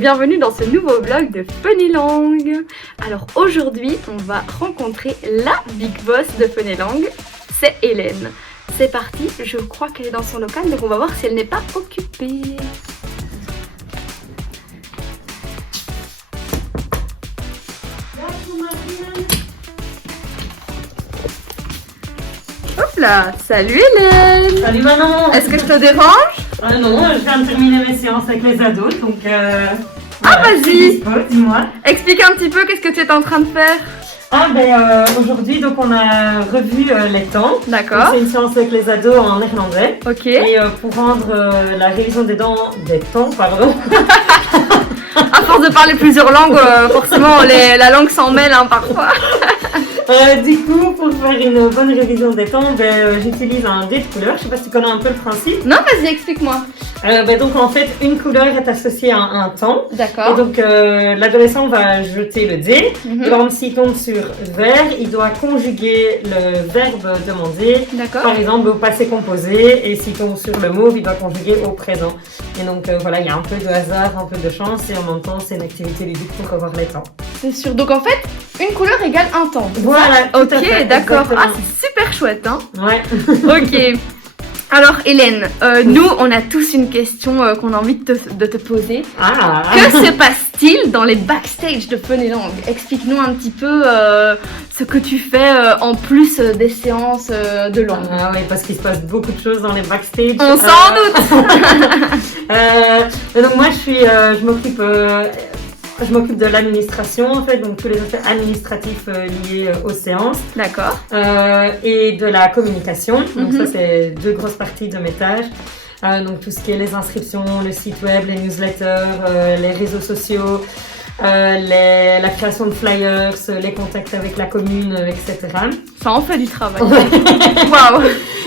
bienvenue dans ce nouveau vlog de Funnylang. Alors aujourd'hui, on va rencontrer la big boss de Funnylang, c'est Hélène. C'est parti, je crois qu'elle est dans son local, donc on va voir si elle n'est pas occupée. Hop là, salut Hélène. Salut Manon. Est-ce que je te dérange? Non, je viens de terminer mes séances avec les ados, donc vas-y. Dis-moi. Explique un petit peu, qu'est-ce que tu es en train de faire? Aujourd'hui, donc on a revu les temps. D'accord. C'est une séance avec les ados en néerlandais. Ok. Et pour rendre la révision des temps, À force de parler plusieurs langues, forcément la langue s'en mêle parfois. Du coup, pour faire une bonne révision des temps, j'utilise un dé de couleur. Je sais pas si tu connais un peu le principe. Non, vas-y, explique-moi. Donc en fait, une couleur est associée à un temps. D'accord. Et donc l'adolescent va jeter le dé. Par exemple, s'il tombe sur vert, il doit conjuguer le verbe demandé. D'accord. Par exemple, au passé composé. Et s'il tombe sur le mauve, il doit conjuguer au présent. Et donc voilà, il y a un peu de hasard, un peu de chance. Et en même temps, c'est une activité ludique pour revoir les temps. C'est sûr. Donc en fait, une couleur égale un temps. Voilà. Tout à Ok, fait, d'accord. exactement. Ah, c'est super chouette, hein. Ouais. Ok. Alors Hélène, nous on a tous une question qu'on a envie de te poser. Ah. Que se passe-t-il dans les backstage de Funnylang? Explique-nous un petit peu ce que tu fais en plus des séances de langue. Ah oui, parce qu'il se passe beaucoup de choses dans les backstage. On s'en doute. Donc moi je m'occupe de l'administration en fait, donc tous les aspects administratifs liés aux séances. D'accord. Et de la communication. Donc ça c'est deux grosses parties de mes tâches. Donc tout ce qui est les inscriptions, le site web, les newsletters, les réseaux sociaux, la création de flyers, les contacts avec la commune, etc. Ça en fait du travail. Waouh.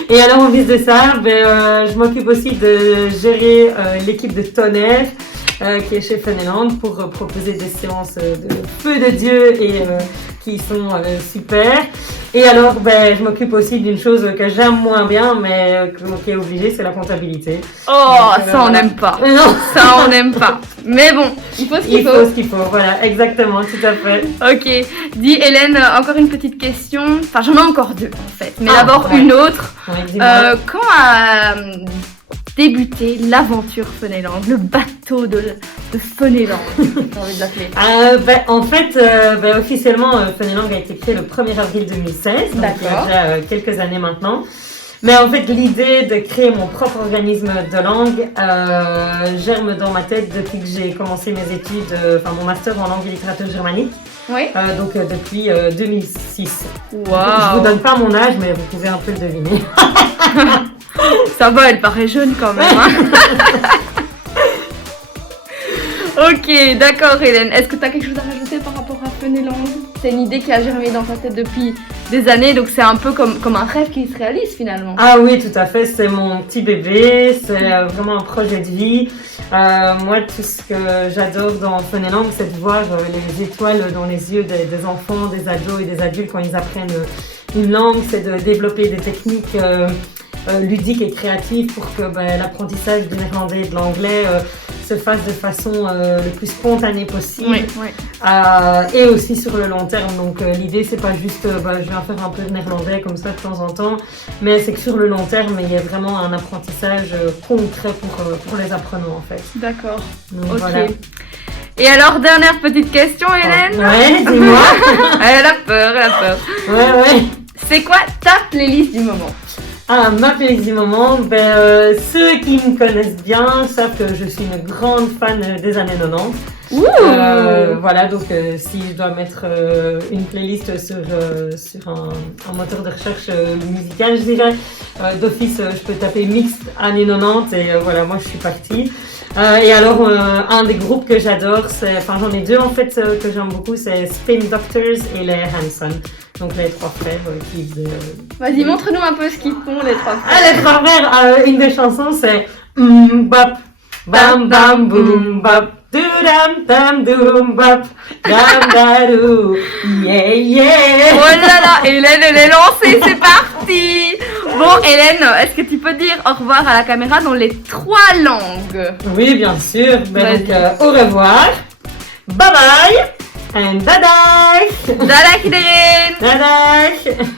Et alors en plus de ça, je m'occupe aussi de gérer l'équipe de tonnerre qui est chez Funnylang pour proposer des séances de feu de Dieu et qui sont super. Et alors je m'occupe aussi d'une chose que j'aime moins bien mais qui est obligée, c'est la comptabilité. Oh, Donc, ça on n'aime pas. Non. Ça on n'aime pas. Mais bon, il faut ce qu'il Il faut ce qu'il faut, voilà, exactement, tout à fait. Ok. Dis Hélène, encore une petite question. Enfin, j'en ai encore deux en fait. Mais d'abord ouais. une autre. Ouais, dis-moi. Quand a débuté l'aventure Funnylang, le bateau de Funnylang, j'ai envie de l'appeler. En fait, officiellement, Funnylang a été créé le 1er avril 2016, donc il y a déjà quelques années maintenant. Mais en fait, l'idée de créer mon propre organisme de langue germe dans ma tête depuis que j'ai commencé mes études, mon master en langue et littérature germanique. Oui. Donc depuis 2006. Waouh. Je vous donne pas mon âge, mais vous pouvez un peu le deviner. Ça va, elle paraît jeune quand même. Hein. Ok, d'accord Hélène. Est-ce que tu as quelque chose à rajouter par rapport à Funnylang? C'est une idée qui a germé dans ta tête depuis des années, donc c'est un peu comme un rêve qui se réalise finalement. Ah oui, tout à fait, c'est mon petit bébé, c'est vraiment un projet de vie. Moi, tout ce que j'adore dans Funnylang, c'est de voir les étoiles dans les yeux des enfants, des ados et des adultes quand ils apprennent une langue, c'est de développer des techniques ludiques et créatives pour que l'apprentissage du néerlandais et de l'anglais se fasse de façon le plus spontanée possible. Oui, oui. Et aussi sur le long terme. Donc l'idée c'est pas juste je viens faire un peu de néerlandais comme ça de temps en temps, mais c'est que sur le long terme il y a vraiment un apprentissage concret pour les apprenants en fait. D'accord. Donc, ok. voilà. Et alors dernière petite question Hélène. Ouais, dis-moi. Elle a peur, elle a peur. Ouais. C'est quoi ta playlist du moment? Ah, ma playlist du moment, ceux qui me connaissent bien savent que je suis une grande fan des années 90. Voilà, donc si je dois mettre une playlist sur un moteur de recherche musical, je dirais, d'office, je peux taper mixte années 90 et voilà, moi je suis partie. Et alors, un des groupes que j'adore, j'en ai deux en fait que j'aime beaucoup, c'est Spin Doctors et les Hanson. Donc les trois frères qui faisaient... Vas-y, montre-nous un peu ce qu'ils font les trois frères. Ah, les trois frères, une des chansons c'est bap, bam bam boom bap, doudam dam doom bap, dam yeah yeah. Oh là là, Hélène elle est lancée, c'est parti. Bon Hélène, est-ce que tu peux dire au revoir à la caméra dans les 3 langues? Oui, bien sûr. Ben, donc, au revoir. Bye bye. And dadah. Dadah iedereen! Dadah.